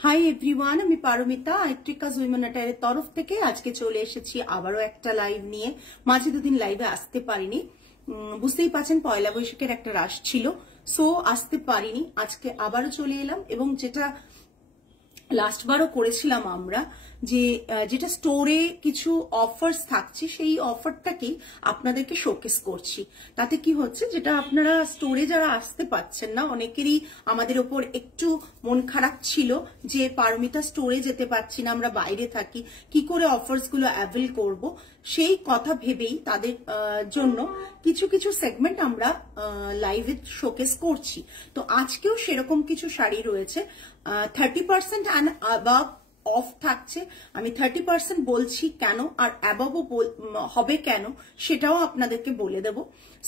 Hi everyone, আমি Paromita আইট্রিকাস women অ্যাটায়ারের তরফ থেকে আজকে চলে এসেছি আবারও একটা লাইভ নিয়ে। মাঝে দুদিন লাইভে আসতে পারিনি, বুঝতেই পারছেন পয়লা বৈশাখের একটা রাশ ছিল, সো আসতে পারিনি। আজকে আবারও চলে এলাম এবং যেটা লাস্ট বারও করেছিলাম আমরা, যেটা স্টোরে কিছু অফার্স থাকছে সেই অফারটাকেই আপনাদেরকে শোকেস করছি। তাতে কি হচ্ছে, যেটা আপনারা স্টোরে যারা আসতে পাচ্ছেন না, অনেকেরই আমাদের ওপর একটু মন খারাপ ছিল যে পারমিতা স্টোরে যেতে পারছি না, আমরা বাইরে থাকি, কি করে অফার্স গুলো অ্যাভেল করব, সেই কথা ভেবেই তাদের জন্য কিছু কিছু সেগমেন্ট আমরা লাইভে শোকেস করছি। তো আজকেও সেরকম কিছু শাড়ি রয়েছে 30% অ্যান্ড অ্যাবাভ অফ থাকছে। আমি 30% বলছি কেন আর অ্যাবাভও হবে কেন সেটাও আপনাদেরকে বলে দেব।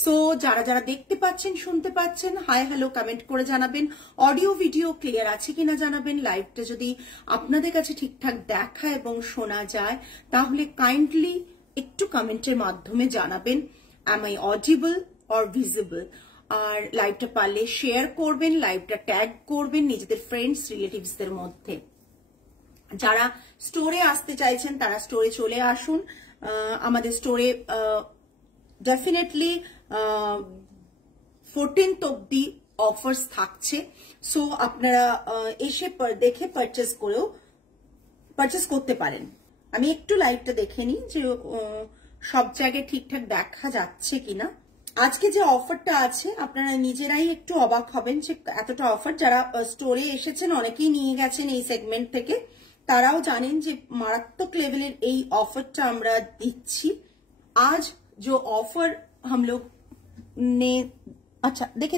সো যারা যারা দেখতে পাচ্ছেন, শুনতে পাচ্ছেন, হাই হ্যালো কমেন্ট করে জানাবেন। অডিও ভিডিও ক্লিয়ার আছে কিনা জানাবেন। লাইভটা যদি আপনাদের কাছে ঠিকঠাক দেখা এবং শোনা যায় তাহলে কাইন্ডলি একটু কমেন্টের মাধ্যমে জানাবেন, am I audible or visible. আর লাইভটা পারলে শেয়ার করবেন, লাইভটা ট্যাগ করবেন নিজেদের ফ্রেন্ডস রিলেটিভসদের মধ্যে। যারা স্টোরে আসতে চাইছেন তারা স্টোরে চলে আসুন। আমাদের স্টোরে ডেফিনেটলি 14th অব্দি অফার্স থাকছে, সো আপনারা এসে দেখে পারচেস করতে পারেন। আমি একটু লাইভটা দেখে নিই যে সব জায়গায় ঠিকঠাক দেখা যাচ্ছে কিনা। আজকে যে অফারটা আছে আপনারা নিজেরাই একটু অবাক হবেন যে এতটা অফার। যারা স্টোরে এসেছেন অনেকেই নিয়ে গেছেন এই সেগমেন্ট থেকে, তারাও জানেন যে মারাত্মক লেভেলের এই অফারটা আমরা দিচ্ছি। आज जो ऑफर हम लोग ने अच्छा देखे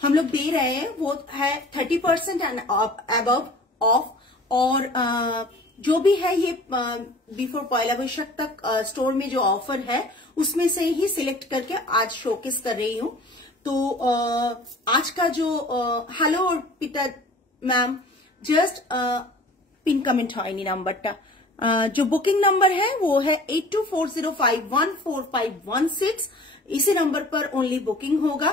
हम लोग दे रहे हैं वो है 30% एंड अबव ऑफ। और जो भी है ये बिफोर पयला वैशाख तक स्टोर में जो ऑफर है उसमें से ही सिलेक्ट करके आज शोकेस कर रही हूँ। तो आज का जो हेलो और पिता मैम जस्ट पिन कमेंट হয়নি নাম্বারটা। जो बुकिंग नंबर है वो है 8240514516। इसी नंबर पर ओनली बुकिंग होगा।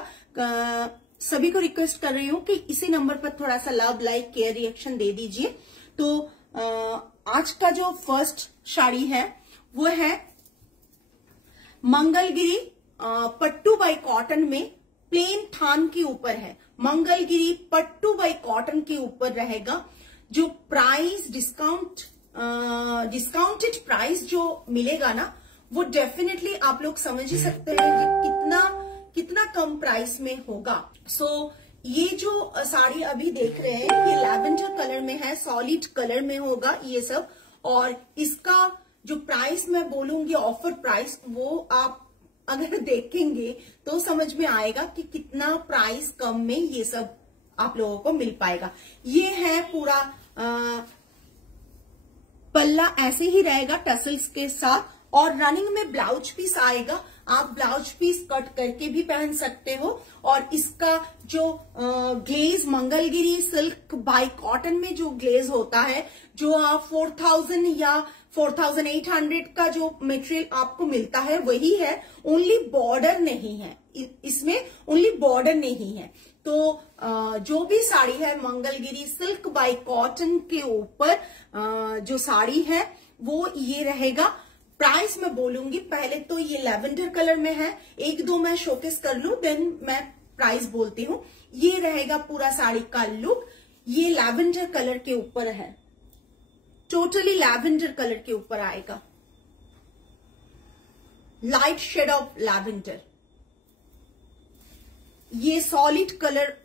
सभी को रिक्वेस्ट कर रही हूँ कि इसी नंबर पर थोड़ा सा लव, लाइक, केयर, रिएक्शन दे दीजिए। तो आज का जो फर्स्ट साड़ी है वो है मंगलगिरी पट्टू बाई कॉटन में, प्लेन थान के ऊपर है। मंगलगिरी पट्टू बाई कॉटन के ऊपर रहेगा। जो प्राइस डिस्काउंटेड प्राइस जो मिलेगा ना, वो डेफिनेटली आप लोग समझ ही सकते हैं कि कितना कम प्राइस में होगा। सो ये जो साड़ी अभी देख रहे हैं ये लैवेंडर कलर में है, सॉलिड कलर में होगा ये सब। और इसका जो प्राइस मैं बोलूंगी ऑफर प्राइस, वो आप अगर देखेंगे तो समझ में आएगा कि कितना प्राइस कम में ये सब आप लोगों को मिल पाएगा। ये है पूरा पल्ला ऐसे ही रहेगा टसल्स के साथ, और रनिंग में ब्लाउज पीस आएगा। आप ब्लाउज पीस कट करके भी पहन सकते हो। और इसका जो glaze Mangalagiri silk by cotton में जो ग्लेज होता है, जो आप 4000 या 4800 का जो मटेरियल आपको मिलता है वही है, ओनली बॉर्डर नहीं है इसमें, ओनली बॉर्डर नहीं है। तो जो भी साड़ी है मंगलगिरी सिल्क बाई कॉटन के ऊपर जो साड़ी है वो ये रहेगा। प्राइस मैं बोलूंगी, पहले तो ये लैवेंडर कलर में है, एक दो मैं शोकेस कर लूं देन मैं प्राइस बोलती हूँ। ये रहेगा पूरा साड़ी का लुक। ये लैवेंडर कलर के ऊपर है, टोटली लैवेंडर कलर के ऊपर आएगा, लाइट शेड ऑफ लैवेंडर। ये सॉलिड कलर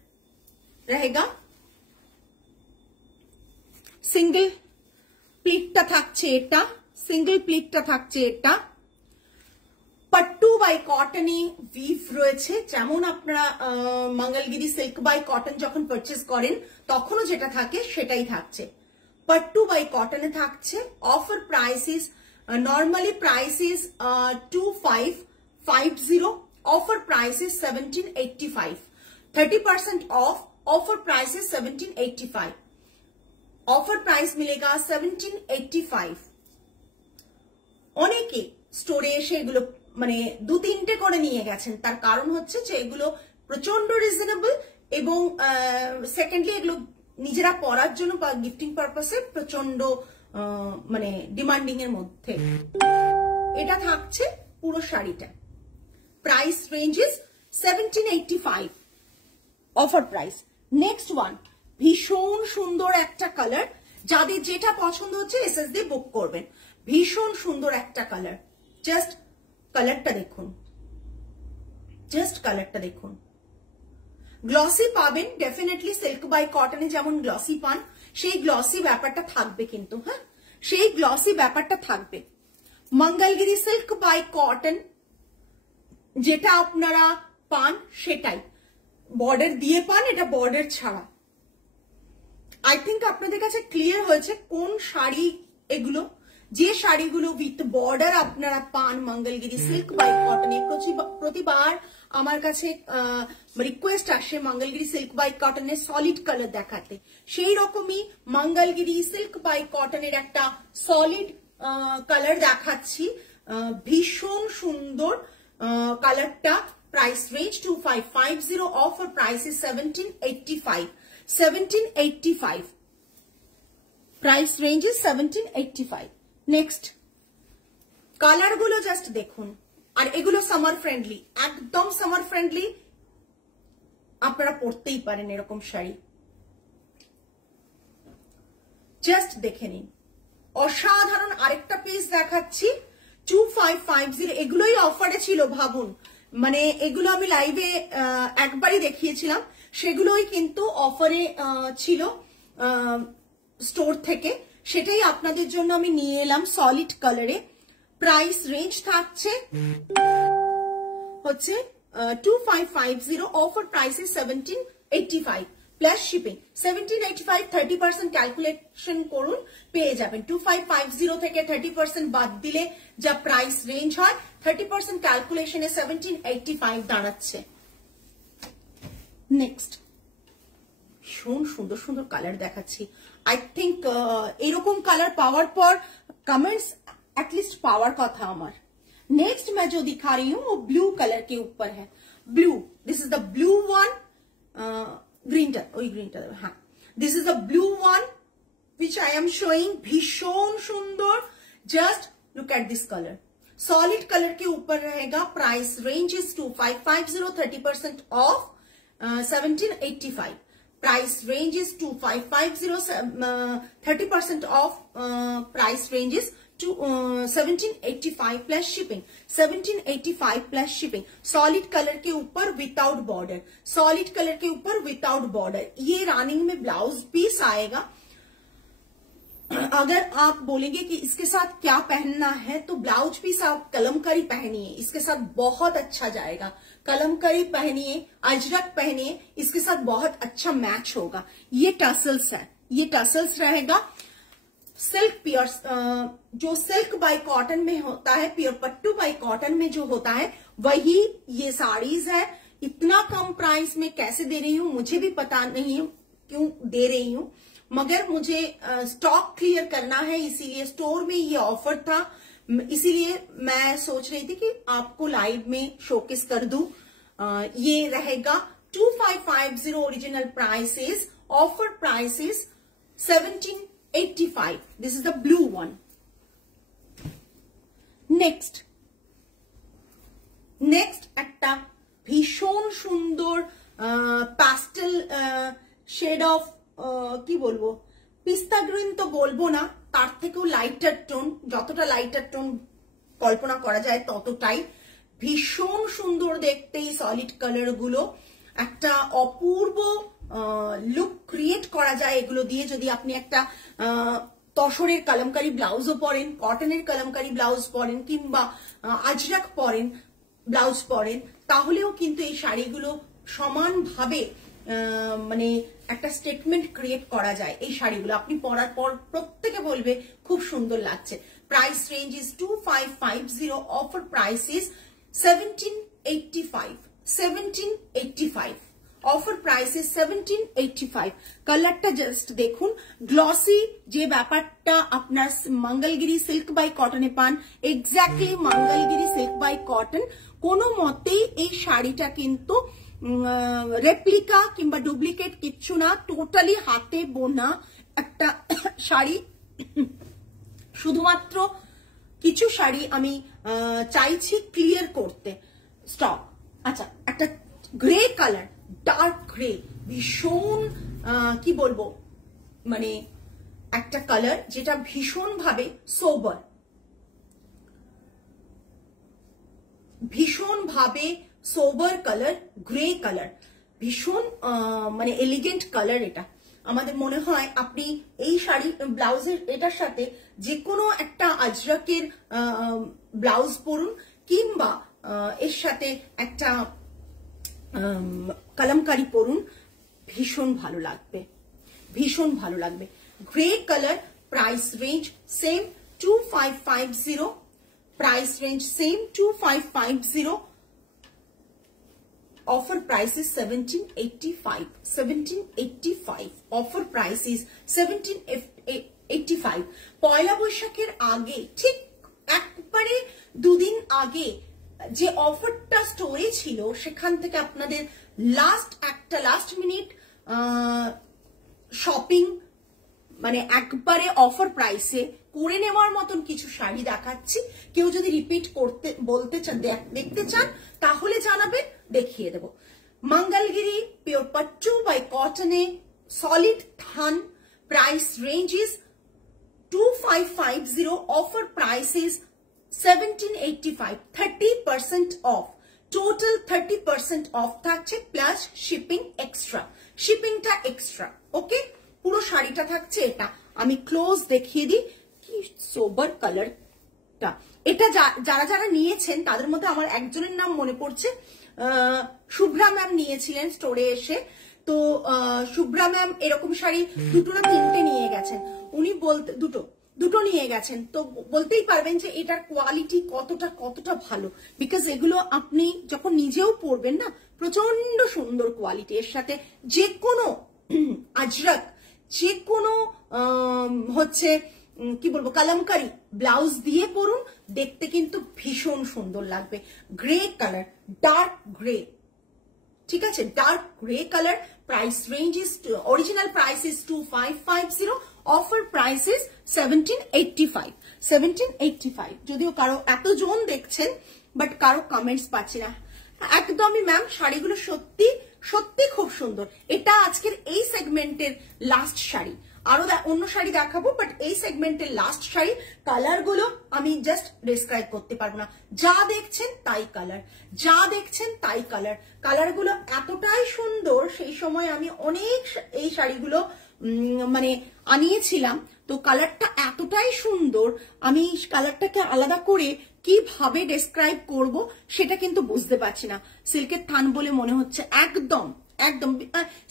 रहेगा। सिंगल प्लीटটা থাকছে এটা, সিঙ্গেল প্লিটটা থাকছে এটা। পট্টু বাই কটনে উইভ রয়েছে, যেমন আপনারা মঙ্গলগিরি সিল্ক বাই কটন যখন পারচেজ করেন তখনও যেটা থাকে সেটাই থাকছে। পট্টু বাই কটনে থাকছে। Offer price is normally price is 2550। Offer price is 1785। 30% of. Offer price is 1785। Offer price मिलेगा 1785। অনেকে স্টোরে এসে এগুলো মানে দু তিনটে করে নিয়ে গেছেন, তার কারণ হচ্ছে যে এগুলো প্রচন্ড রিজনেবল এবং সেকেন্ডলি এগুলো নিজেরা পরার জন্য বা গিফটিং পারপাসে প্রচন্ড মানে ডিমান্ডিং এর মধ্যে। এটা থাকছে পুরো শাড়িটা। Price range is 1785 offer price. Next one, ভীষণ সুন্দর একটা কালার, যাদের যেটা পছন্দ হচ্ছে এসএস দিয়ে বুক করবেন। ভীষণ সুন্দর একটা কালার, জাস্ট কালারটা দেখুন, জাস্ট কালারটা দেখুন। গ্লসি পাবেন ডেফিনেটলি, সিল্ক বাই কটনে যেমন গ্লসি পান সেই গ্লসি ব্যাপারটা থাকবে কিন্তু, হ্যাঁ সেই গ্লসি ব্যাপারটা থাকবে। মঙ্গলগিরি সিল্ক বাই কটন যেটা আপনারা পান সেটাই, বর্ডার দিয়ে পান, এটা বর্ডার ছাড়া। আই থিঙ্ক আপনাদের কাছে ক্লিয়ার হয়েছে কোন শাড়ি এগুলো। যে শাড়িগুলো উইথ বর্ডার আপনারা পান মঙ্গলগিরি সিল্ক বাই কটনে, প্রতিবার আমার কাছে রিকোয়েস্ট আসে মঙ্গলগিরি সিল্ক বাই কটনের সলিড কালার দেখাতে। সেই রকমই মঙ্গলগিরি সিল্ক বাই কটনের একটা সলিড কালার দেখাচ্ছি, ভীষণ সুন্দর কালারটা। Price range 2550, offer price is 1785। 1785 price range is 1785। Next colour গুলো জাস্ট দেখুন, আর এগুলো সামার ফ্রেন্ডলি, একদম সামার ফ্রেন্ডলি, আপনারা পরতেই পারেন এরকম শাড়ি। জাস্ট দেখে নিন, অসাধারণ। আরেকটা পিস দেখাচ্ছি 2550, এগুলোই অফারে ছিল ভাবুন, মানে এগুলো আমি লাইভে একবারই দেখিয়েছিলাম, সেগুলোই কিন্তু অফারে ছিল স্টোর থেকে, সেটাই আপনাদের জন্য আমি নিয়ে এলাম সলিড কালারে। প্রাইস রেঞ্জ থাকছে হচ্ছে 2550, offer price is 1785 plus shipping. 1785 30% calculation করুন, পেয়ে যাবেন। 2550 থেকে 30% বাদ দিলে যা প্রাইস রেঞ্জ হয়, 30% ক্যালকুলেশনে 1785 দাঁড়াচ্ছে। নেক্সট ভীষণ সুন্দর সুন্দর কালার দেখাচ্ছি। आई थिंक एरकम कलर पावर पर कमेंट्स एटलीस्ट पावर का था हमार। नेक्स्ट मैं जो दिखा रही हूँ वो ब्लू कलर के ऊपर है। Blue, this is the blue one, green टर, हाँ this is the blue one which I am showing. भीषण सुंदर, just look at this colour, solid colour के ऊपर रहेगा। Price range is 2550, 30% of 1785। Price range is 2550, 30% off. Price range is 1785 plus shipping, 1785 plus shipping। Solid colour के ऊपर without border, solid colour के ऊपर without border. ये रनिंग में blouse piece आएगा। अगर आप बोलेंगे कि इसके साथ क्या पहनना है, तो ब्लाउज पीस आप कलमकारी पहनिए, इसके साथ बहुत अच्छा जाएगा। कलमकारी पहनिए, अजरक पहनिए, इसके साथ बहुत अच्छा मैच होगा। ये टसल्स है, ये टसल्स रहेगा। सिल्क प्योर, जो सिल्क बाय कॉटन में होता है, प्योर पट्टू बाय कॉटन में जो होता है, वही ये साड़ीज है। इतना कम प्राइस में कैसे दे रही हूँ मुझे भी पता नहीं है क्यों दे रही हूँ, मगर मुझे स्टॉक क्लियर करना है, इसीलिए स्टोर में ये ऑफर था, इसीलिए मैं सोच रही थी कि आपको लाइव में शोकेस कर दूं। ये रहेगा 2550, original price is, offer price is 1785। This is the blue one. Next একটা ভীষণ সুন্দর প্যাস্টেল শেড অফ, কি বলবো, পিস্তা গ্রিন তো বলবো না, তার থেকেও লাইটার টোন, যতটা লাইটার টোন কল্পনা করা যায় ততটাই। ভীষণ সুন্দর দেখতে এই সলিড কালার গুলো, একটা অপূর্ব লুক ক্রিয়েট করা যায় এগুলো দিয়ে। যদি আপনি একটা তসরের কলমকারী ব্লাউজও পরেন, কটনের কলমকারী ব্লাউজ পরেন, কিংবা আজরাক পরেন, ব্লাউজ পরেন, তাহলেও কিন্তু এই শাড়িগুলো সমানভাবে মানে একটা স্টেটমেন্ট ক্রিয়েট করা যায়। এই শাড়িগুলো আপনি পরার পর প্রত্যেকে বলবে খুব সুন্দর লাগছে। Price range is 2550, offer price is 1785। 1785 offer price is 1785। কালারটা জাস্ট দেখুন, গ্লসি যে ব্যাপারটা আপনার মঙ্গলগিরি সিল্ক বাই কটনে পান, exactly Mangalagiri silk by cotton. কোনো মতেই এই শাড়িটা কিন্তু রেপ্লিকা কিংবা ডুপ্লিকেট কিচ্ছু না, টোটালি হাতে বোনা একটা শাড়ি। শুধুমাত্র কিছু শাড়ি আমি চাইছি ক্লিয়ার করতে স্টক। আচ্ছা, একটা গ্রে কালার, ডার্ক গ্রে, ভীষণ কি বলবো, মানে একটা কালার যেটা ভীষণ ভাবে সোবার, ভীষণ ভাবে সোবার কালার, গ্রে কালার, ভীষণ মানে এলিগেন্ট কালার। এটা আমাদের মনে হয় আপনি এই শাড়ি ব্লাউজের এটার সাথে যে কোনো একটা আজরাকের ব্লাউজ পরুন, কিংবা এর সাথে একটা কলমকারি পরুন, ভীষণ ভালো লাগবে, ভীষণ ভালো লাগবে। Grey colour, price range same 2550, price range same 2550, offer price is 1785, 1785, offer price is 1785। পয়লা বৈশাখের আগে, ঠিক একবারে দুদিন আগে যে অফারটা স্টোরে ছিল, সেখান থেকে আপনাদের লাস্ট মিনিট শপিং, মানে একবারে অফার প্রাইসে করে নেওয়ার মতন কিছু শাড়ি দেখাচ্ছি। কেউ যদি রিপিট করতে বলতে চান, দেখতে চান, তাহলে জানাবেন, দেখিয়ে দেব। মঙ্গলগিরি পিওর পাট্টু বাই কটনে সলিড থান, price range is 2550, offer price is 1785, 30% off, total 30% off থাকছে, প্লাস শিপিং এক্সট্রা, শিপিংটা এক্সট্রা। ওকে, পুরো শাড়িটা থাকছে এটা। আমি ক্লোজ দেখিয়ে দিই, কি সোবার কালারটা। এটা যারা যারা নিয়েছেন তাদের মধ্যে আমার একজনের নাম মনে পড়ছে, শুভ্রা ম্যাম নিয়েছিলেন স্টোরে এসে। তো শুভ্রা ম্যাম এরকম শাড়ি দুটো না তিনটে নিয়ে গেছেন, উনি বলতে দুটো নিয়ে গেছেন। তো বলতেই পারবেন যে এটার কোয়ালিটি কতটা ভালো, বিকজ এগুলো আপনি যখন নিজেও পরবেন না, প্রচন্ড সুন্দর কোয়ালিটি। এর সাথে যে কোনো আজরাক, যে কোনো হচ্ছে কি বলবো কলমকারি ব্লাউজ দিয়ে পরুন, দেখতে কিন্তু ভীষণ সুন্দর লাগবে। গ্রে কালার, ডার্ক গ্রে, ঠিক আছে, dark grey colour. Price range is, original price is 2550, offer price is 1785, 1785। যদিও কারো এতজন দেখছেন, বাট কারো কমেন্টস পাচ্ছি না। একদমই ম্যাম, শাড়িগুলো সত্যি সত্যি খুব সুন্দর। এটা আজকের এই সেগমেন্টের লাস্ট শাড়ি, আরো অন্য শাড়ি দেখাবো, বাট এই সেগমেন্টের লাস্ট শাড়ি। কালার গুলো আমি জাস্ট ডিসক্রাইব করতে পারবো না, যা দেখছেন তাই কালার, যা দেখছেন তাই কালার। কালার গুলো এতটাই সুন্দর, সেই সময় আমি অনেক এই শাড়িগুলো মানে আনিয়েছিলাম, তো কালারটা এতটাই সুন্দর, আমি কালারটাকে আলাদা করে কিভাবে ডেসক্রাইব করব সেটা কিন্তু বুঝতে পারছি না। সিল্কের থান বলে মনে হচ্ছে, একদম একদম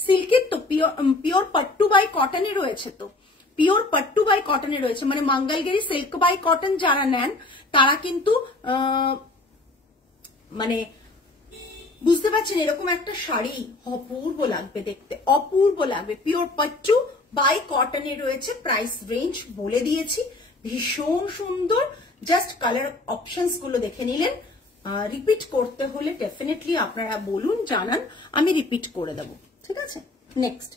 সিল্কের তো পিওর পাট্টু বাই কটনে রয়েছে, তো পিওর পাট্টু বাই কটনে রয়েছে, মানে মঙ্গলগিরি সিল্ক বাই কটন যারা নেন তারা কিন্তু মানে বুঝতে পারছেন, এরকম একটা শাড়ি অপূর্ব লাগবে দেখতে, অপূর্ব লাগবে। পিওর পাট্টু বাই কটনে রয়েছে, প্রাইস রেঞ্জ বলে দিয়েছি, ভীষণ সুন্দর। জাস্ট কালার অপশনস গুলো দেখে নিলেন। রিপিট করতে হলে ডেফিনেটলি আপনারা বলুন, জানান, আমি রিপিট করে দেবো, ঠিক আছে। নেক্সট,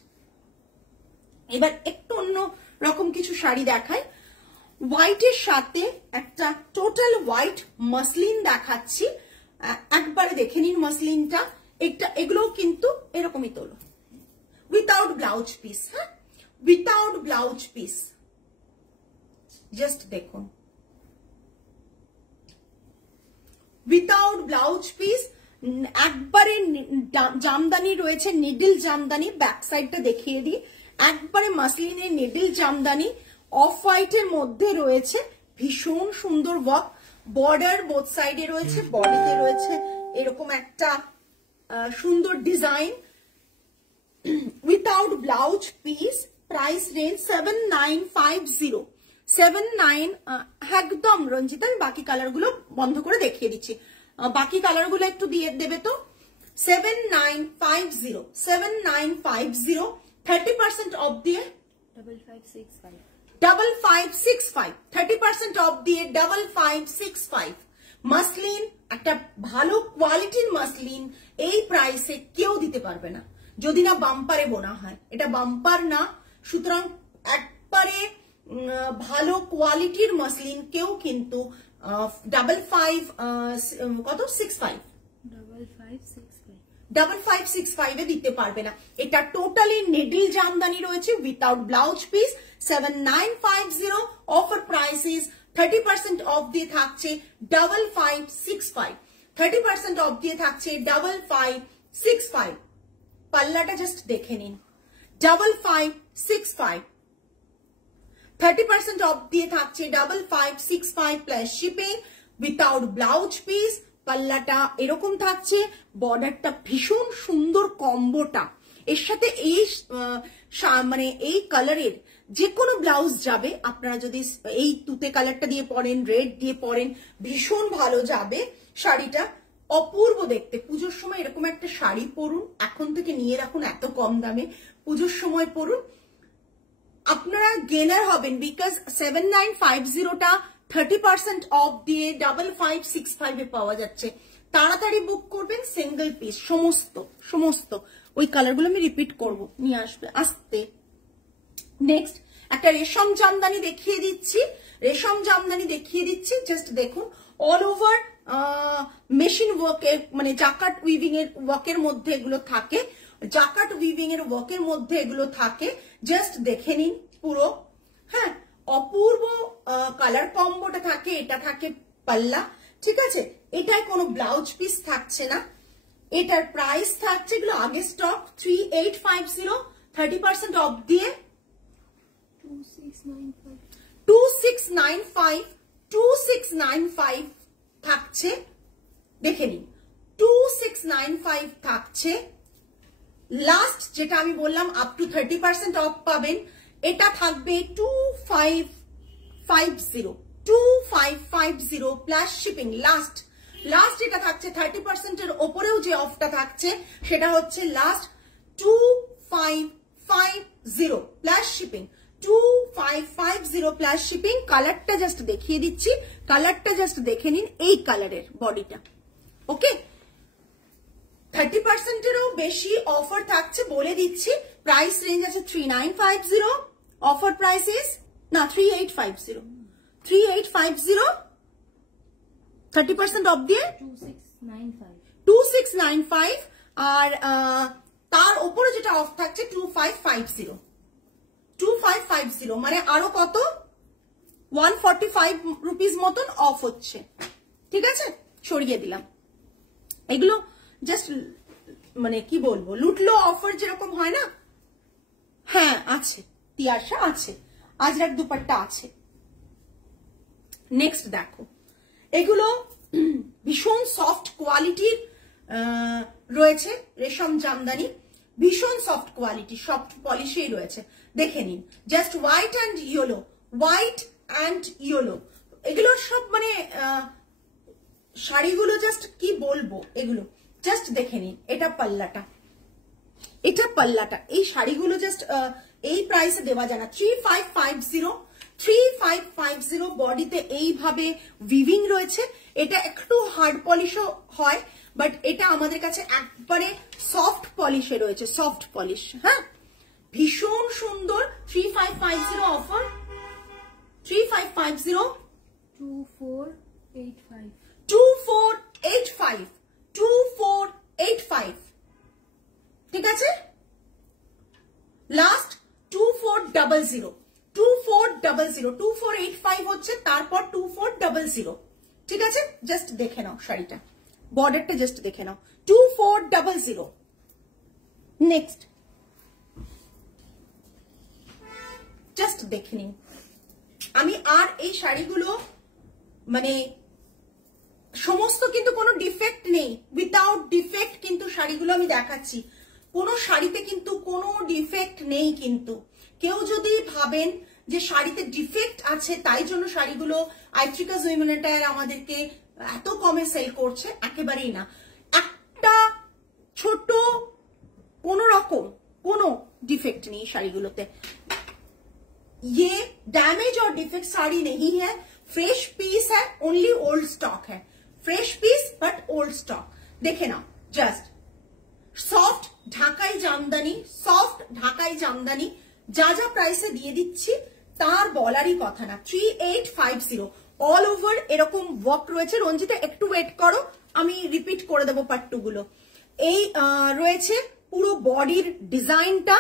এবার একটু অন্য রকম কিছু শাড়ি দেখাই। হোয়াইটের সাথে একটা টোটাল হোয়াইট মাসলিন দেখাচ্ছি, একবারে দেখে নিন মাসলিনটা। এগুলো কিন্তু এরকমই তোলো, উইথাউট ব্লাউজ পিস, হ্যাঁ, উইথাউট ব্লাউজ পিস, জাস্ট দেখুন, উইথাউট ব্লাউজ পিস, একবারে জামদানি রয়েছে, নিডল জামদানি। ব্যাক সাইডটা দেখিয়ে দিই, একবারে মাসলিনের নিডল জামদানি, অফ হোয়াইটের মধ্যে রয়েছে, ভীষণ সুন্দর ওয়ার্ক। বর্ডার বোথ সাইডে রয়েছে, বডিতে রয়েছে এরকম একটা সুন্দর design, without blouse piece. Price range 7950, 79। একদম রঞ্জিতা, আমি বাকি কালার গুলো বন্ধ করে দেখিয়ে দিচ্ছি, বাকি কালার গুলো একটু দিয়ে দেবে তো। 7950, 7950, 30% অফ দিয়ে 5565, 5565, 30% অফ দিয়ে 5565। মাসলিন একটা ভালো কোয়ালিটির মাসলিন এই প্রাইসে কেউ দিতে পারবে না, যদি না বাম্পারে বোনা হয়। এটা বাম্পার না, সুতরাং একবারে ভালো কোয়ালিটির মাসলিন কেউ কিন্তু 5565 দিতে পারবে না। এটা টোটালি নেডল জামদানি রয়েছে without blouse piece. 7950 offer price is 30% of দিয়ে থাকছে 5565। 30% অফ দিয়ে থাকছে 5565। পাল্লাটা জাস্ট দেখে নিন, 5565। 30% অফ দিয়ে থাকছে 5565 plus shipping without blouse piece. পাল্লাটা এরকম থাকছে, বর্ডারটা ভীষণ সুন্দর, কম্বোটা এর সাথে এই মানে এই কালারের যে কোনো ব্লাউজ যাবে। আপনারা যদি এই তুতে কালারটা দিয়ে পরেন, রেড দিয়ে পরেন, ভীষণ ভালো যাবে শাড়িটা, অপূর্ব দেখতে। পুজোর সময় এরকম একটা শাড়ি পরুন, এখন থেকে নিয়ে রাখুন, এত কম দামে পুজোর সময় পরুন, আপনারা গেনার হবেন। বিকজ 7950টা 30% অফ দিয়ে 5565 এ পাওয়া যাচ্ছে। তাড়াতাড়ি বুক করবেন, সিঙ্গেল পিস সমস্ত ওই কালারগুলো আমি রিপিট করব, নিয়ে আসবে আস্তে। নেক্সট একটা রেশম জামদানি দেখিয়ে দিচ্ছি, জাস্ট দেখুন অল ওভার মেশিন ওয়ার্কের, মানে জাকাট উইভিং এর ওয়ার্কের মধ্যে এগুলো থাকে, জাস্ট দেখে নিন পুরো। হ্যাঁ, অপূর্ব কালার কম্বোটা থাকে, এটা থাকে পাল্লা, ঠিক আছে। এটায় কোনো ব্লাউজ পিস থাকছে না, এটার প্রাইস থাকছে, এগুলো আগে স্টক 3850, 30% অফ দিয়ে 2695 থাকছে, দেখে নিন 2695 থাকছে। লাস্ট যেটা আমি বললাম আপ টু 30% অফ পাবেন, এটা থাকবে 2550 প্লাস শিপিং। লাস্ট এটা থাকছে 30% এর ওপরেও যে অফটা থাকছে সেটা হচ্ছে last 2550 plus shipping, 2550 plus shipping. কালারটা জাস্ট দেখিয়ে দিচ্ছি, কালারটা জাস্ট দেখে নিন, এই কালারের বডিটা, ওকে। 30% এরও বেশি অফার থাকছে, বলে দিচ্ছি। প্রাইস রেঞ্জ আছে 3950, অফার প্রাইস ইজ না 3850, 30% অফ দিয়ে 2695, আর তার উপরে যেটা অফ থাকছে 2550, মানে আরো কত 145 রুপিস মতন অফ হচ্ছে, ঠিক আছে। সরিয়ে দিলাম এগুলো, জাস্ট মানে কি বলবো, লুটলো অফার যেরকম হয় না, হ্যাঁ আছে, তিয়াশা আছে, আজরাক দুপাট্টা আছে। নেক্সট দেখো, এগুলো ভীষণ সফট কোয়ালিটির রয়েছে, রেশম জামদানি, ভীষণ সফট কোয়ালিটি, সফট পলিশেই রয়েছে, দেখে নিন। জাস্ট হোয়াইট অ্যান্ড ইয়েলো, এগুলো সব মানে শাড়িগুলো জাস্ট কি বলবো, এগুলো জাস্ট দেখে নিন। এটা পাল্লাটা, এই শাড়িগুলো জাস্ট এই প্রাইসে দেওয়া যায় না। 3550 বডিতে এইভাবে উইভিং রয়েছে। এটা একটু হার্ড পলিশও হয়, বাট এটা আমাদের কাছে একবারে সফট পলিশে রয়েছে, সফট পলিশ। হ্যাঁ, ভীষণ সুন্দর। 3550 অফার, 3550 2485, ঠিক আছে। লাস্ট 2400, 2485 হচ্ছে, তারপর 2400, ঠিক আছে। জাস্ট দেখে নাও শাড়িটা, বর্ডারটা জাস্ট দেখে নাও, 2400। নেক্সট জাস্ট দেখে নিন। আমি আর এই শাড়িগুলো মানে সমস্ত কিন্তু কোনো ডিফেক্ট নেই, উইথাউট ডিফেক্ট কিন্তু শাড়িগুলো আমি দেখাচ্ছি, কোনো শাড়িতে কিন্তু কোনো ডিফেক্ট নেই। কিন্তু কেউ যদি ভাবেন যে শাড়িতে ডিফেক্ট আছে তাই জন্য শাড়িগুলো আইট্রিকাস উইমেন অ্যাটায়ার আমাদেরকে এত কমে সেল করছে, একেবারেই না। একটা ছোট কোনো রকম কোনো डिफेक्ट नहीं শাড়িগুলোতে। ये डैमेज और डिफेक्ट साड़ी नहीं है, फ्रेश पीस है, ओनली ओल्ड स्टॉक है, fresh piece but old stock. দেখে নাও জাস্ট সফট ঢাকাই জামদানি, সফট ঢাকাই জামদানি, যা যা প্রাইসে দিয়ে দিচ্ছি তার বলারই কথা না। 3850 অল ওভার এরকম ওয়ার্ক রয়েছে। রঞ্জিতা একটু ওয়েট করো, আমি রিপিট করে দেবো পার্ট গুলো। এই রয়েছে পুরো বডির ডিজাইনটা,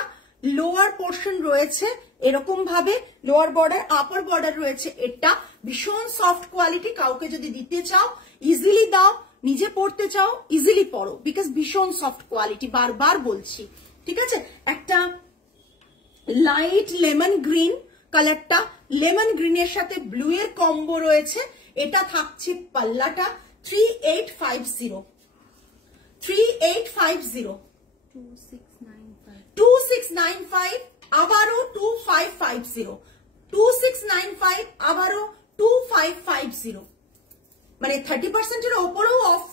লোয়ার পোর্শন রয়েছে এরকম ভাবে, লোয়ার বর্ডার, আপার বর্ডার রয়েছে। এটা ভীষণ সফট কোয়ালিটি, কাউকে যদি দিতে চাও ইজিলি দাও, নিজে পড়তে চাও ইজিলি পড়ো, বিকজ ভীষণ সফট কোয়ালিটি, বারবার বলছি। ঠিক আছে, একটা লাইট লেমন গ্রিন কালারটা, লেমন গ্রিনের সাথে ব্লু এর কম্বো রয়েছে। এটা থাকছে পাল্লাটা 3850, 3850, 2695, আবারও 2550, 2695, আবারও 2550, মানে 30% এর ওপরেও অফ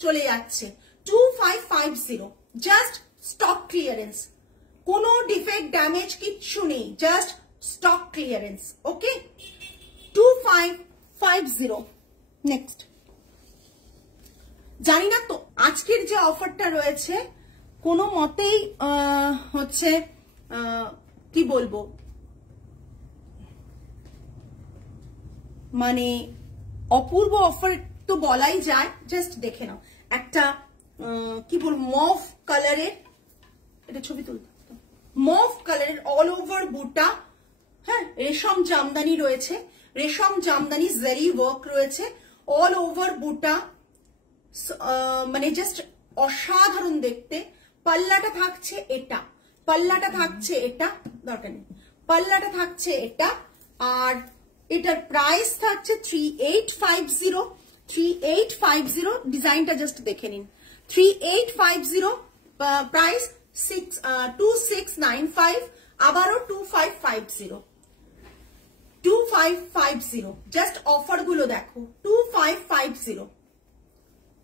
চলে যাচ্ছে। 2550 জাস্ট স্টক ক্লিয়ারেন্স, কোনো ডিফেক্ট ড্যামেজ কিচ্ছু নেই, জাস্ট স্টক ক্লিয়ারেন্স। ওকে, 2550। নেক্সট, জানি না তো আজকের যে অফারটা রয়েছে কোনো মতেই হচ্ছে কি বলবো, মানে অপূর্ব অফার তো বলাই যায়। জাস্ট দেখে নাও, একটা কি বলবো মভ কালারের, এটা ছবি তুলতে, মভ কালারের অল ওভার বুটা, হ্যাঁ রেশম জামদানি রয়েছে, রেশম জামদানি জারি ওয়ার্ক রয়েছে, অল ওভার বুটা, মানে জাস্ট অসাধারণ দেখতে। পাল্লাটা থাকছে এটা, পাল্লাটা থাকছে এটা, দরকার নেই, পাল্লাটা থাকছে এটা, আর এটার প্রাইস থাকছে 3850, 3850। ডিজাইনটা জাস্ট দেখে নিন, 3850, প্রাইস 2695, আবারও 2550, 2550। জাস্ট অফার গুলো দেখো, 2550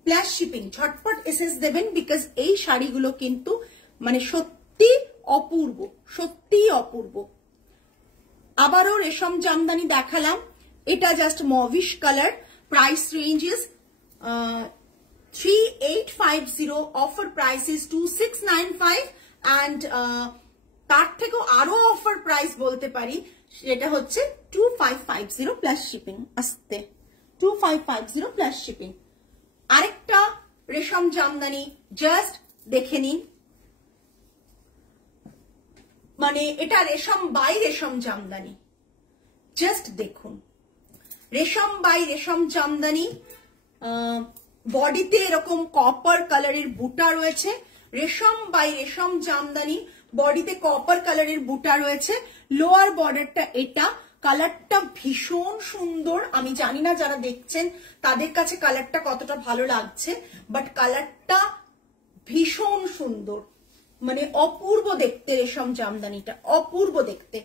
প্লাস শিপিং। ঝটপট এসএস দেবেন, বিকজ এই শাড়িগুলো কিন্তু মানে সত্যি অপূর্ব, সত্যি অপূর্ব। আবারও রেশম জামদানি দেখালাম, এটা just mauvish colour, price range is 3850, offer price is 2695, and তার থেকেও আরো অফার প্রাইস বলতে পারি, সেটা হচ্ছে 2550 প্লাস শিপিং। আসতে 2550 প্লাস শিপিং। আরেকটা রেশম জামদানি জাস্ট দেখে নিন, মানে এটা রেশম বাই রেশম জামদানি, জাস্ট দেখুন রেশম বাই রেশম জামদানি। বডিতে এরকম কপার কালারের বুটা রয়েছে, রেশম বাই রেশম জামদানি, বডিতে কপার কালারের বুটা রয়েছে। লোয়ার বর্ডারটা এটা, কালারটা ভীষণ সুন্দর। আমি জানি না যারা দেখছেন তাদের কাছে কালারটা কতটা ভালো লাগছে, বাট কালারটা ভীষণ সুন্দর, মানে অপূর্ব দেখতে। রেশম জামদানিটা অপূর্ব দেখতে।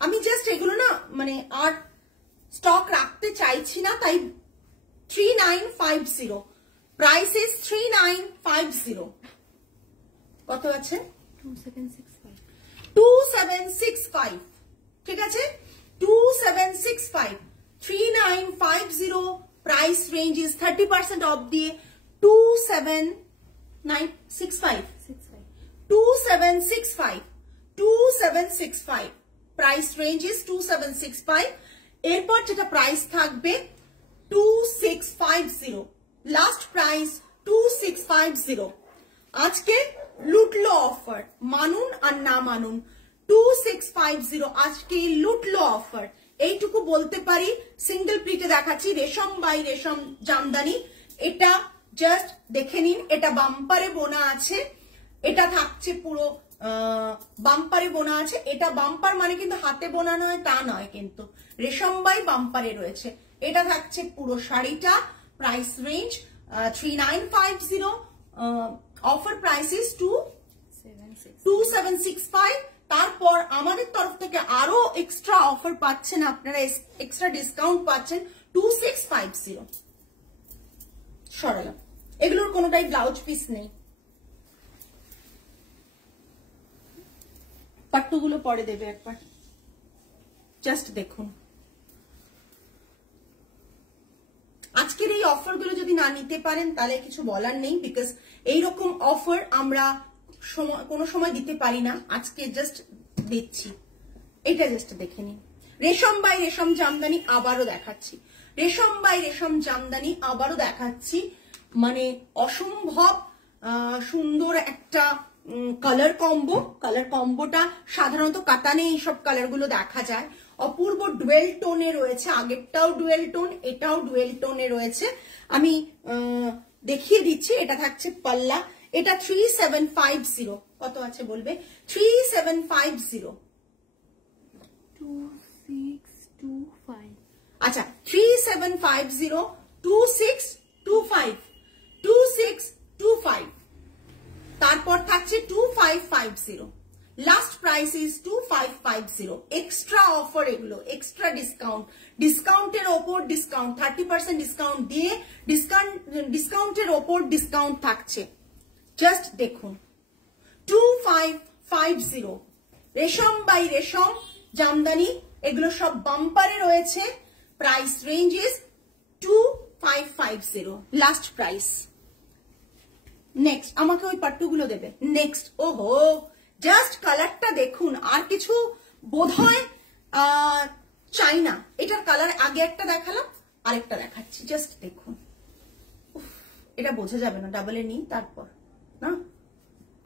আমি জাস্ট এগুলো না মানে আর স্টক রাখতে চাইছি না, তাই 3950, প্রাইস ইজ 3950। কত আছে? 2765, ঠিক আছে, 2765, 3950, প্রাইস রেঞ্জ ইজ 30% অফ দিয়ে 2765, 2765, 2765, প্রাইস রেঞ্জ ইজ 2765। এরপর যেটা প্রাইস থাকবে 2650, লাস্ট প্রাইস 2650। আজকে লুটলো অফার, মানুন আর না মানুন, 2650 আজকে লুটলো অফার, এইটুকু বলতে পারি। সিঙ্গেল প্লিটে দেখাচ্ছি, রেশম বাই রেশম জামদানি। এটা জাস্ট দেখে নিন, এটা বাম্পারে বোনা আছে, এটা থাকছে পুরো বাম্পারে বোনা আছে। এটা বাম্পার মানে কিন্তু হাতে বোনা নয় তা নয়, কিন্তু রেশম বাই বাম্পারে রয়েছে। এটা থাকছে পুরো শাড়িটা, price range 3950, offer price is 2765। তারপর আমাদের তরফ থেকে আরো এক্সট্রা অফার পাচ্ছেন আপনারা, এক্সট্রা ডিসকাউন্ট পাচ্ছেন 2650। সরালাম, এগুলোর কোনোটাই ব্লাউজ পিস নেই। পাট্টুগুলো পরে দেবে একবার, জাস্ট দেখুন। আজকের এই অফারগুলো যদি না নিতে পারেন তাহলে কিছু বলার নেই, বিকজ এইরকম অফার আমরা কোনো সময় দিতে পারি না, আজকে জাস্ট দিচ্ছি। এটা জাস্ট দেখে নিন। রেশম বাই রেশম জামদানি আবারও দেখাচ্ছি, রেশম বাই রেশম জামদানি আবারও দেখাচ্ছি। মানে অসম্ভব সুন্দর একটা কালার কম্বো। কালার কম্বোটা সাধারণত কাতানে এইসব কালার গুলো দেখা যায়। অপূর্ব ডুয়েল টোনে রয়েছে, আগেরটাও ডুয়েল টোন, এটাও ডুয়েল টোনে রয়েছে। আমি দেখিয়ে দিচ্ছি। এটা থাকছে পাল্লা, এটা 3750। কত আছে বলবে? 3750। 2625। আচ্ছা 3750 2625 2625। তারপর থাকছে 2550। Last price is 2550। Extra offer, এগুলো এক্সট্রা ডিসকাউন্ট, ডিসকাউন্টের ওপর ডিসকাউন্ট, 30% ডিসকাউন্ট দিয়ে ডিসকাউন্টের ওপর ডিসকাউন্ট থাকছে। জাস্ট দেখুন 2550। রেশম বাই রেশম জামদানি, এগুলো সব বাম্পারে রয়েছে। Price range is 2550 last price. Next আমাকে ওই পাট্টুগুলো দেবে। নেক্সট, ওহো জাস্ট কালারটা দেখুন, আর কিছু বোধহয় চাই না। এটার কালার আগে একটা দেখালাম, আরেকটা দেখাচ্ছি, জাস্ট দেখুন। এটা বোঝা যাবে না, ডাবলে নিই তারপর না।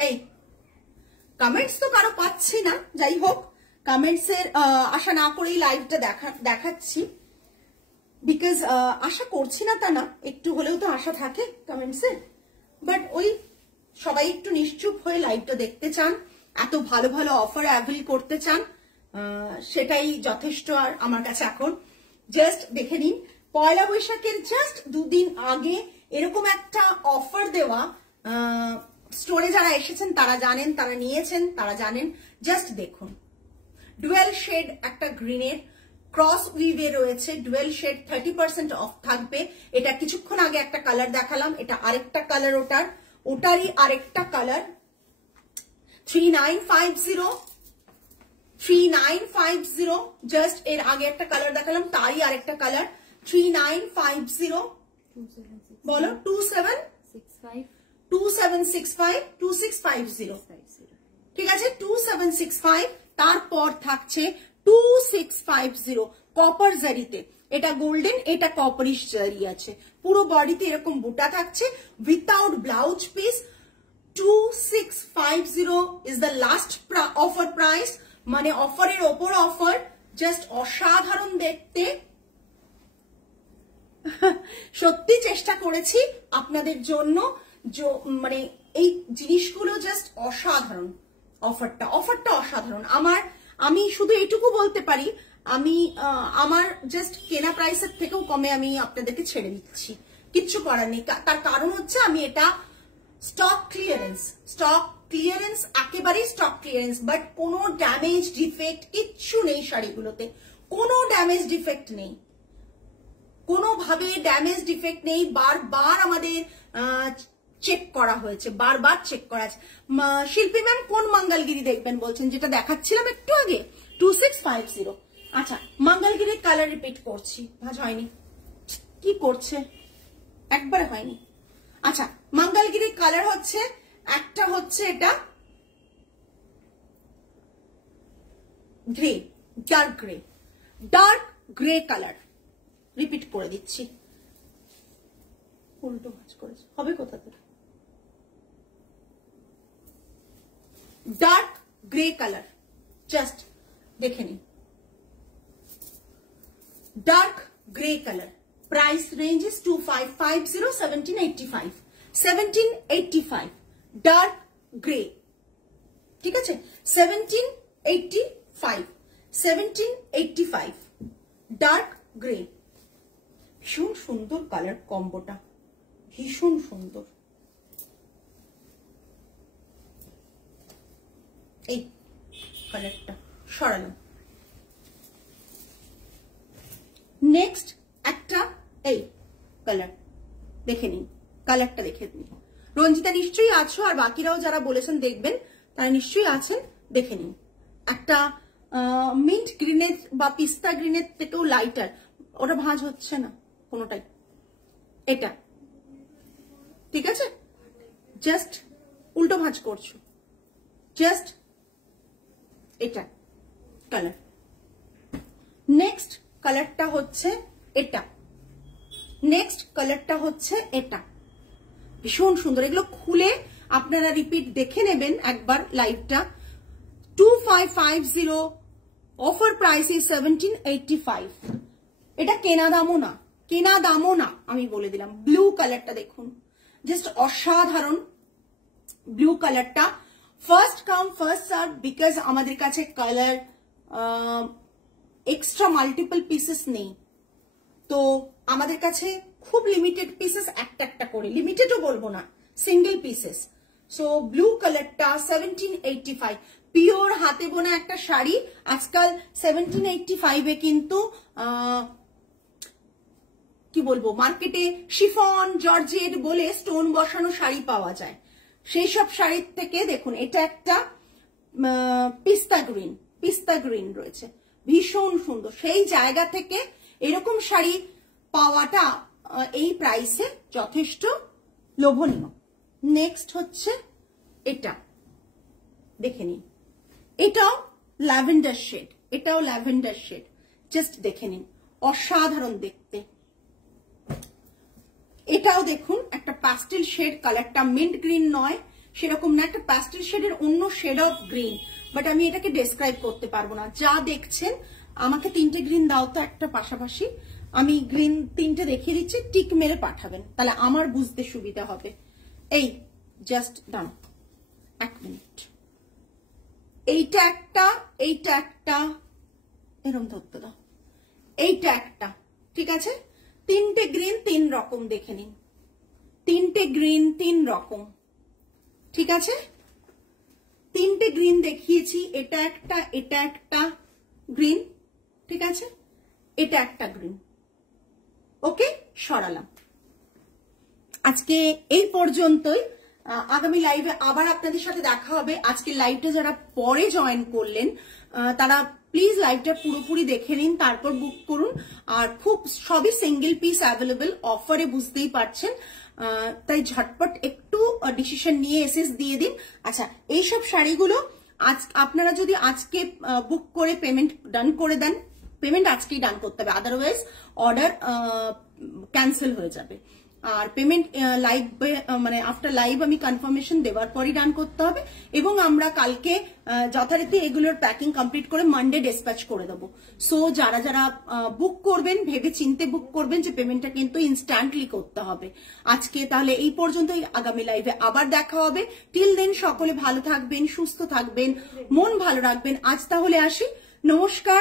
এই কমেন্টস তো কারো পাচ্ছি না, যাই হোক কমেন্টস এর আশা না করেই লাইভটা দেখাচ্ছি, বিকজ আশা করছি না তা না, একটু হলেও তো আশা থাকে কমেন্টস এর। বাট ওই সবাই একটু নিশ্চুপ হয়ে লাইভটা দেখতে চান, এত ভালো ভালো অফার অ্যাভেল করতে চান, সেটাই যথেষ্ট। আর আমার কাছে এখন জাস্ট দেখে নিন, পয়লা বৈশাখের জাস্ট দুদিন আগে এরকম একটা অফার দেওয়া। স্টোরে যারা এসেছেন তারা জানেন, তারা নিয়েছেন তারা জানেন। জাস্ট দেখুন, ডুয়েল শেড একটা গ্রিনের ক্রস উইভে রয়েছে, ডুয়েল শেড 30% অফ থাকবে। এটা কিছুক্ষণ আগে একটা কালার দেখালাম, এটা আরেকটা কালার, ওটারই আরেকটা কালার। 3950 জাস্ট এর আগে একটা কালার দেখালাম, তারই আরেকটা কালার। 3950 বলো 2765 ঠিক আছে 2765। তারপর থাকছে 2650 কপার জারিতে। এটা গোল্ডেন, এটা কপারিশ জারি আছে। পুরো বডিতে এরকম বুটা থাকছে, without blouse piece. 2650 is the last offer price, মানে অফারের ওপর অফার। জাস্ট অসাধারণ দেখতে, সত্যি চেষ্টা করেছি আপনাদের জন্য, মানে এই জিনিসগুলো জাস্ট অসাধারণ। অফারটা অসাধারণ। আমি শুধু এইটুকু বলতে পারি, আমি আমার জাস্ট কেনা প্রাইসের থেকেও কমে আমি আপনাদেরকে ছেড়ে দিচ্ছি, কিচ্ছু করার নেই। তার কারণ হচ্ছে আমি এটা স্টক ক্লিয়ারেন্স, একেবারেই স্টক ক্লিয়ারেন্স। বাট কোনো ড্যামেজ ডিফেক্ট কিচ্ছু নেই শাড়িগুলোতে, কোনো ড্যামেজ ডিফেক্ট নেই, কোনোভাবে ড্যামেজ ডিফেক্ট নেই। বারবার আমাদের চেক করা হয়েছে, বারবার চেক করা আছে। শিল্পী ম্যাম কোন মঙ্গলগিরি দেখবেন বলছেন? যেটা দেখাচ্ছিলাম একটু আগে 2650। আচ্ছা মঙ্গলগিরির কালার রিপিট করছি, ভাজ হয়নি, কি করছে, একবার হয়নি। আচ্ছা মঙ্গলগিরির কালার হচ্ছে, একটা হচ্ছে এটা grey, dark grey colour. Repeat করে দিচ্ছি, উল্টো ভাজ করেছে, হবে কোথা থেকে? ডার্ক গ্রে কালার, জাস্ট দেখে নিন। Dark grey colour, price range is 2550 1785 dark grey, ঠিক আছে 1785 ডার্ক গ্রে। ভীষণ সুন্দর কালার কম্বোটা, ভীষণ সুন্দর। এই কালারটা সরালাম। নেক্সট একটা এই কালার দেখে নিন, কালারটা দেখে নিন। রঞ্জিতা নিশ্চয়ই আছো, আর বাকিরাও যারা বলেছেন দেখবেন তারা নিশ্চয়ই আছেন, দেখে নিন। একটা মিন্ট গ্রিনের বা পিস্তা গ্রিনের থেকেও লাইটার, ওটা ভাঁজ হচ্ছে না কোনোটাই। এটা, ঠিক আছে? জাস্ট উল্টো ভাঁজ করছো, জাস্ট এটা কালার। নেক্সট কালারটা হচ্ছে এটা, নেক্সট কালারটা হচ্ছে এটা, ভীষণ সুন্দর। এগুলো খুলে আপনারা রিপিট দেখে নেবেন একবার লাইভটা। 2550, অফার প্রাইস ইজ 1785। এটা কেনা দামও না, কেনা দামও না, আমি বলে দিলাম। ব্লু কালারটা দেখুন, জাস্ট অসাধারণ ব্লু কালারটা। First come first serve, because আমাদের কাছে কালার এক্সট্রা মাল্টিপল পিসেস নেই, তো আমাদের কাছে খুব লিমিটেড পিসেস, একটা একটা করে, লিমিটেডও বলবো না, সিঙ্গেল পিসেস। সো ব্লু কালারটা 1785, পিওর হাতে বোনা একটা শাড়ি। আজকাল 1785-এ কিন্তু কি বলবো, মার্কেটে শিফন জর্জেট বলে স্টোন বসানো শাড়ি পাওয়া যায়। সেই সব শাড়ির থেকে দেখুন, এটা একটা পিস্তা গ্রিন, পিস্তা গ্রিন রয়েছে, ভীষণ সুন্দর। সেই জায়গা থেকে এরকম শাড়ি পাওয়াটা এই প্রাইসে যথেষ্ট লোভনীয়। নেক্সট হচ্ছে এটা, দেখে নিন, এটাও ল্যাভেন্ডার শেড, এটাও ল্যাভেন্ডার শেড, জাস্ট দেখে নিন, অসাধারণ দেখতে। এটাও দেখুন একটা প্যাস্টেল শেড, কালারটা মিন্ট গ্রিন নয়, সেরকম না, একটা প্যাস্টেল শেডের অন্য শেড অফ গ্রিন, বাট আমি এটাকে ডেসক্রাইব করতে পারবো না। যা দেখছেন, আমাকে 3টে গ্রিন দাও তো একটা পাশাপাশি, আমি গ্রিন 3টে দেখিয়ে দিচ্ছি, টিক মেরে পাঠাবেন, তাহলে আমার বুঝতে সুবিধা হবে। এই জাস্ট দাম 1 মিনিট, এইটা একটা, এইটা একটা, এরকম ধরতে দাও, এইটা একটা, ঠিক আছে? 3টে গ্রিন 3 রকম, দেখে নিন, 3টে গ্রিন 3 রকম, ঠিক আছে? 3টে গ্রিন দেখিয়েছি, এটা একটা, এটা একটা গ্রিন, ঠিক আছে? এটা একটা গ্রিন। ওকে, সরালাম। আজকে এই পর্যন্তই। আগামী লাইভে আবার আপনাদের সাথে দেখা হবে। আজকে লাইভটা যারা পরে জয়েন করলেন, তারা প্লিজ লাইভটা পুরোপুরি দেখে নিন, তারপর বুক করুন। আর খুব সবই সিঙ্গেল পিস অ্যাভেলেবল, অফারে, বুঝতেই পারছেন, তাই ঝটপট একটু ডিসিশন নিয়ে এসএস দিয়ে দিন। আচ্ছা, এইসব শাড়িগুলো আজ আপনারা যদি আজকে বুক করে পেমেন্ট ডান করে দেন, পেমেন্ট আজকেই ডান করতে হবে, আদারওয়াইজ অর্ডার ক্যান্সেল হয়ে যাবে। আর পেমেন্ট লাইভ, মানে আফটার লাইভ আমি কনফার্মেশন দেওয়ার পরই ডান করতে হবে, এবং আমরা কালকে যথারীতি এগুলোর প্যাকিং কমপ্লিট করে মানডে ডিসপ্যাচ করে দেবো। সো যারা যারা বুক করবেন, ভেবে চিন্তে বুক করবেন, যে পেমেন্টটা কিন্তু ইনস্ট্যান্টলি করতে হবে। আজকে তাহলে এই পর্যন্তই, আগামী লাইভে আবার দেখা হবে। টিল দেন সকলে ভালো থাকবেন, সুস্থ থাকবেন, মন ভালো রাখবেন। আজ তাহলে আসি, নমস্কার।